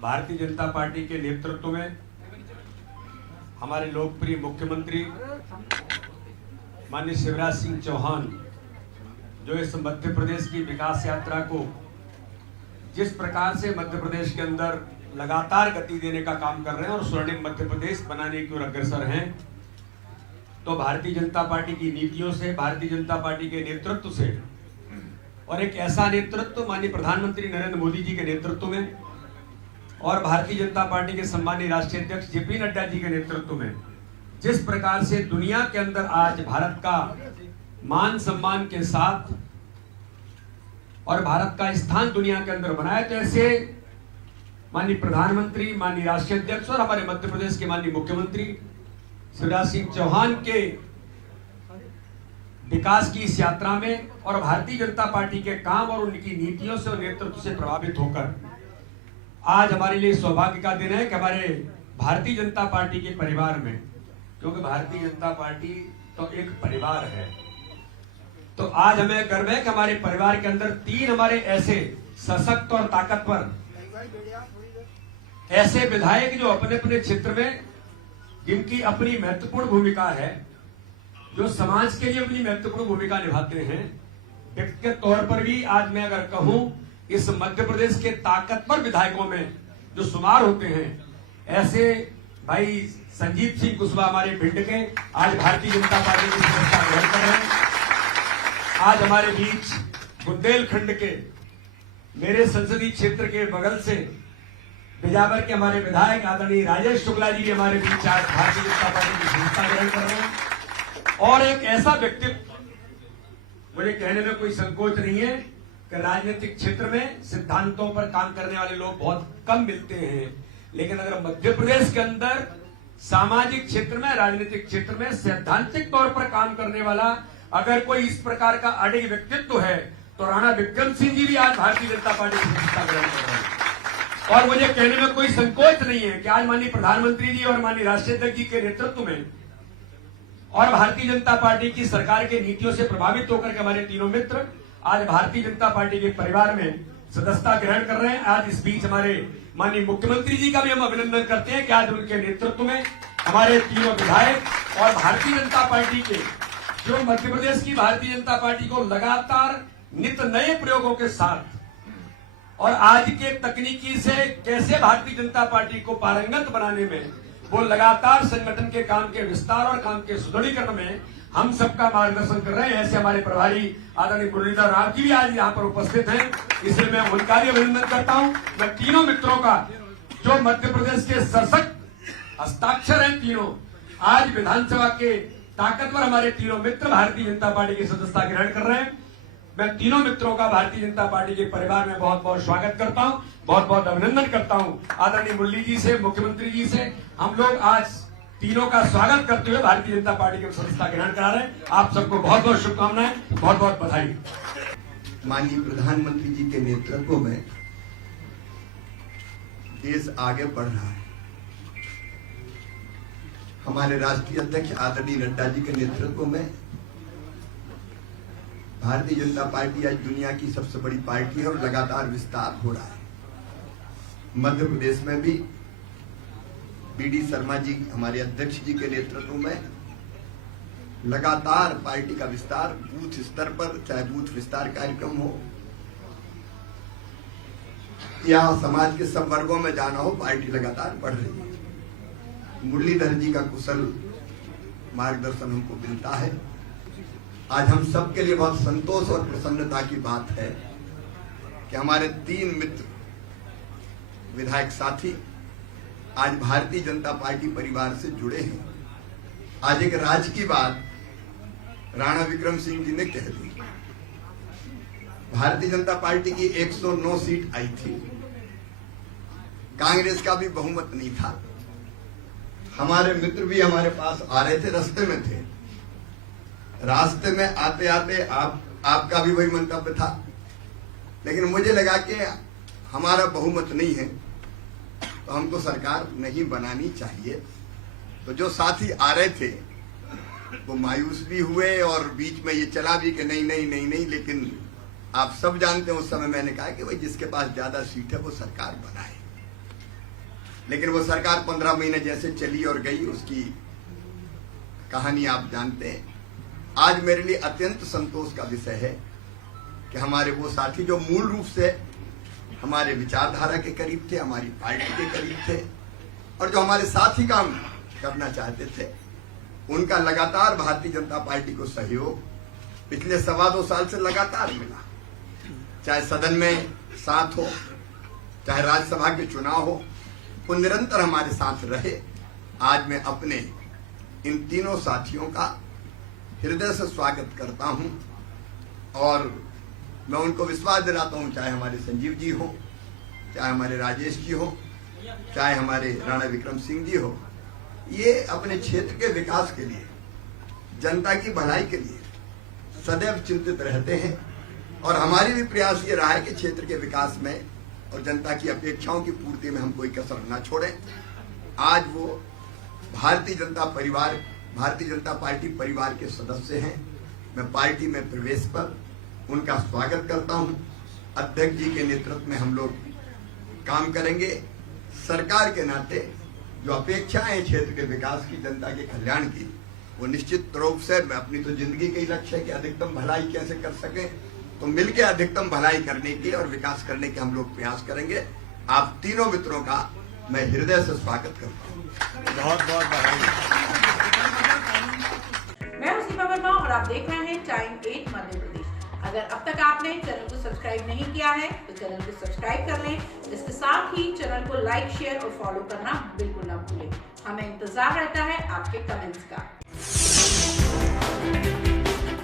Bharatiya Janata party के नेतृत्व में हमारे लोकप्रिय मुख्यमंत्री माननीय शिवराज सिंह चौहान जो इस मध्य प्रदेश की विकास यात्रा को जिस प्रकार से मध्य प्रदेश के अंदर लगातार गति देने का काम कर रहे हैं और स्वर्णिम मध्य प्रदेश बनाने की ओर अग्रसर हैं, तो भारतीय जनता पार्टी की नीतियों से, भारतीय जनता पार्टी के नेतृत्व से और एक ऐसा नेतृत्व माननीय प्रधानमंत्री नरेंद्र मोदी जी के नेतृत्व में और भारतीय जनता पार्टी के सम्मानीय राष्ट्रीय अध्यक्ष जेपी नड्डा जी के नेतृत्व में जिस प्रकार से दुनिया के अंदर आज भारत का मान सम्मान के साथ और भारत का स्थान दुनिया के अंदर बनाया, तो ऐसे माननीय प्रधानमंत्री, माननीय राष्ट्रीय अध्यक्ष और हमारे मध्य प्रदेश के माननीय मुख्यमंत्री शिवराज सिंह चौहान के विकास की इस यात्रा में और भारतीय जनता पार्टी के काम और उनकी नीतियों से और नेतृत्व से प्रभावित होकर आज हमारे लिए सौभाग्य का दिन है कि हमारे भारतीय जनता पार्टी के परिवार में, क्योंकि भारतीय जनता पार्टी तो एक परिवार है, तो आज हमें गर्व है कि हमारे परिवार के अंदर 3 हमारे ऐसे सशक्त और ताकतवर ऐसे विधायक जो अपने अपने क्षेत्र में जिनकी अपनी महत्वपूर्ण भूमिका है, जो समाज के लिए अपनी महत्वपूर्ण भूमिका निभाते हैं। व्यक्तिगत तौर पर भी आज मैं अगर कहूं, इस मध्य प्रदेश के ताकतवर विधायकों में जो शुमार होते हैं, ऐसे भाई संजीव सिंह कुशवाहा हमारे भिंड के आज भारतीय जनता पार्टी की सदस्यता ग्रहण कर रहे हैं। आज हमारे बीच बुंदेलखंड के मेरे संसदीय क्षेत्र के बगल से बिजावर के हमारे विधायक आदरणीय राजेश शुक्ला जी भी हमारे बीच आज भारतीय जनता पार्टी की सदस्यता ग्रहण कर रहे हैं। और एक ऐसा व्यक्तित्व, मुझे कहने में कोई संकोच नहीं है कि राजनीतिक क्षेत्र में सिद्धांतों पर काम करने वाले लोग बहुत कम मिलते हैं, लेकिन अगर मध्य प्रदेश के अंदर सामाजिक क्षेत्र में, राजनीतिक क्षेत्र में सैद्धांतिक तौर पर काम करने वाला अगर कोई इस प्रकार का अडिग व्यक्तित्व है तो राणा विक्रम सिंह जी भी आज भारतीय जनता पार्टी की सदस्यता ग्रहण कर रहे हैं। और मुझे कहने में कोई संकोच नहीं है कि आज माननीय प्रधानमंत्री जी और माननीय राष्ट्रीय अध्यक्ष जी के नेतृत्व में और भारतीय जनता पार्टी की सरकार के नीतियों से प्रभावित होकर के हमारे तीनों मित्र आज भारतीय जनता पार्टी के परिवार में सदस्यता ग्रहण कर रहे हैं। आज इस बीच हमारे माननीय मुख्यमंत्री जी का भी हम अभिनंदन करते हैं कि आज उनके नेतृत्व में हमारे तीनों विधायक और भारतीय जनता पार्टी के जो मध्य प्रदेश की भारतीय जनता पार्टी को लगातार नित नए प्रयोगों के साथ और आज के तकनीकी से कैसे भारतीय जनता पार्टी को पारंगत बनाने में वो लगातार संगठन के काम के विस्तार और काम के सुदृढ़ीकरण में हम सबका मार्गदर्शन कर रहे हैं। ऐसे हमारे प्रभारी आदरणीय मुरलीधर राव जी भी आज यहाँ पर उपस्थित हैं, इसलिए मैं उनका भी अभिनंदन करता हूँ। मैं तीनों मित्रों का जो मध्य प्रदेश के सशक्त हस्ताक्षर हैं, तीनों आज विधानसभा के ताकतवर हमारे तीनों मित्र भारतीय जनता पार्टी की सदस्यता ग्रहण कर रहे हैं। मैं तीनों मित्रों का भारतीय जनता पार्टी के परिवार में बहुत बहुत स्वागत करता हूं, बहुत बहुत अभिनंदन करता हूं। आदरणीय मुरली जी से, मुख्यमंत्री जी से हम लोग आज तीनों का स्वागत करते हुए भारतीय जनता पार्टी की सदस्यता ग्रहण करा रहे हैं। आप सबको बहुत बहुत शुभकामनाएं, बहुत बहुत बधाई। माननीय प्रधानमंत्री जी के नेतृत्व में देश आगे बढ़ रहा है। हमारे राष्ट्रीय अध्यक्ष आदरणीय नड्डा जी के नेतृत्व में भारतीय जनता पार्टी आज दुनिया की सबसे बड़ी पार्टी है और लगातार विस्तार हो रहा है। मध्य प्रदेश में भी बीडी शर्मा जी हमारे अध्यक्ष जी के नेतृत्व में लगातार पार्टी का विस्तार बूथ स्तर पर, चाहे बूथ विस्तार कार्यक्रम हो या समाज के सब वर्गों में जाना हो, पार्टी लगातार बढ़ रही है। मुरलीधर जी का कुशल मार्गदर्शन हमको मिलता है। आज हम सबके लिए बहुत संतोष और प्रसन्नता की बात है कि हमारे 3 मित्र विधायक साथी आज भारतीय जनता पार्टी परिवार से जुड़े हैं। आज एक राज की बात राणा विक्रम सिंह जी ने कह दी। भारतीय जनता पार्टी की 109 सीट आई थी, कांग्रेस का भी बहुमत नहीं था। हमारे मित्र भी हमारे पास आ रहे थे, रास्ते में थे, रास्ते में आते आते आपका भी वही मंतव्य था, लेकिन मुझे लगा कि हमारा बहुमत नहीं है तो हमको सरकार नहीं बनानी चाहिए। तो जो साथी आ रहे थे वो मायूस भी हुए और बीच में ये चला भी कि नहीं नहीं नहीं नहीं, लेकिन आप सब जानते हैं उस समय मैंने कहा कि भाई जिसके पास ज्यादा सीट है वो सरकार बनाए। लेकिन वो सरकार 15 महीने जैसे चली और गई, उसकी कहानी आप जानते हैं। आज मेरे लिए अत्यंत संतोष का विषय है कि हमारे वो साथी जो मूल रूप से हमारे विचारधारा के करीब थे, हमारी पार्टी के करीब थे और जो हमारे साथ ही काम करना चाहते थे, उनका लगातार भारतीय जनता पार्टी को सहयोग पिछले 2.25 साल से लगातार मिला। चाहे सदन में साथ हो, चाहे राज्यसभा के चुनाव हो, वो निरंतर हमारे साथ रहे। आज मैं अपने इन तीनों साथियों का हृदय से स्वागत करता हूं और मैं उनको विश्वास दिलाता हूं, चाहे हमारे संजीव जी हो, चाहे हमारे राजेश जी हो, चाहे हमारे राणा विक्रम सिंह जी हो, ये अपने क्षेत्र के विकास के लिए, जनता की भलाई के लिए सदैव चिंतित रहते हैं और हमारी भी प्रयास ये रहा है कि क्षेत्र के विकास में और जनता की अपेक्षाओं की पूर्ति में हम कोई कसर न छोड़ें। आज वो भारतीय जनता पार्टी परिवार के सदस्य हैं। मैं पार्टी में प्रवेश पर उनका स्वागत करता हूं। अध्यक्ष जी के नेतृत्व में हम लोग काम करेंगे। सरकार के नाते जो अपेक्षाएं हैं क्षेत्र के विकास की, जनता के कल्याण की, वो निश्चित रूप से मैं अपनी तो जिंदगी का ही लक्ष्य है कि अधिकतम भलाई कैसे कर सके, तो मिलकर अधिकतम भलाई करने की और विकास करने के हम लोग प्रयास करेंगे। आप तीनों मित्रों का मैं हृदय से स्वागत करता हूँ। बहुत बहुत बधाई। मैं हूं सीमा वर्मा और आप देख रहे हैं टाइम 8 मध्य प्रदेश। अगर अब तक आपने चैनल को सब्सक्राइब नहीं किया है तो चैनल को सब्सक्राइब कर लें। इसके साथ ही चैनल को लाइक, शेयर और फॉलो करना बिल्कुल ना भूलें। हमें इंतजार रहता है आपके कमेंट्स का।